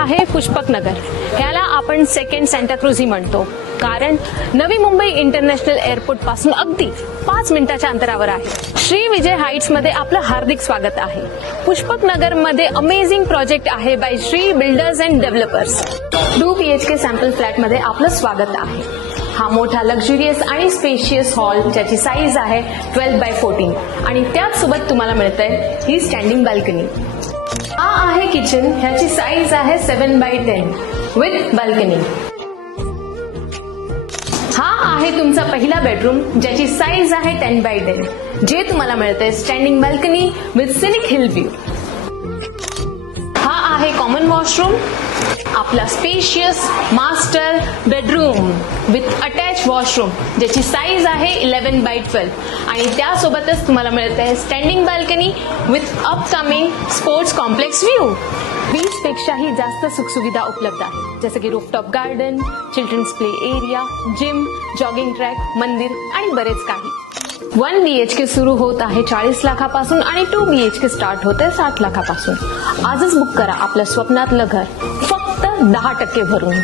आहे पुष्पक नगर. ह्याला आपण सेकंड सांताक्रुझही म्हणतो, कारण नवी मुंबई इंटरनॅशनल एअरपोर्ट पासून अगदी 5 मिनिटाच्या अंतरावर आहे. श्री विजय हाइट्स मध्ये आपलं हार्दिक स्वागत आहे. पुष्पक नगर मध्ये अमेझिंग प्रोजेक्ट आहे by Shri builders and developers. 2 BHK sample flat मध्ये आपलं स्वागत आहे. हा मोठा लक्झुरियस आणि स्पेशियस हॉल ज्याची साईज आहे 12x14 आणि त्याचसोबत तुम्हाला मिळतंय ही स्टँडिंग बाल्कनी. हा आहे किचन, ह्याची साईज आहे 7x10 विथ बाल्कनी. हा आहे तुमचा पहिला बेडरूम ज्याची साईज आहे 10x10 जे तुम्हाला मिळतंय standing balcony with scenic hill view. हा आहे कॉमन वॉशरूम, आपला spacious master bedroom with attach washroom ज्याची साईज आहे 11x12 आणि त्यासोबतच तुम्हाला मिळतंय standing balcony with upcoming sports complex view. 20 पेक्षाही जास्त सुखसुविधा उपलब्ध आहेत, जसं की rooftop garden, children's play area, gym, jogging track, मंदिर आणि बरेच काही. 1 BHK सुरू होत आहे 40 लाखापासून आणि 2 BHK स्टार्ट होते 60 लाखापासून. आजच बुक करा आपलं स्वप्नातलं घर फक्त 10% भरून.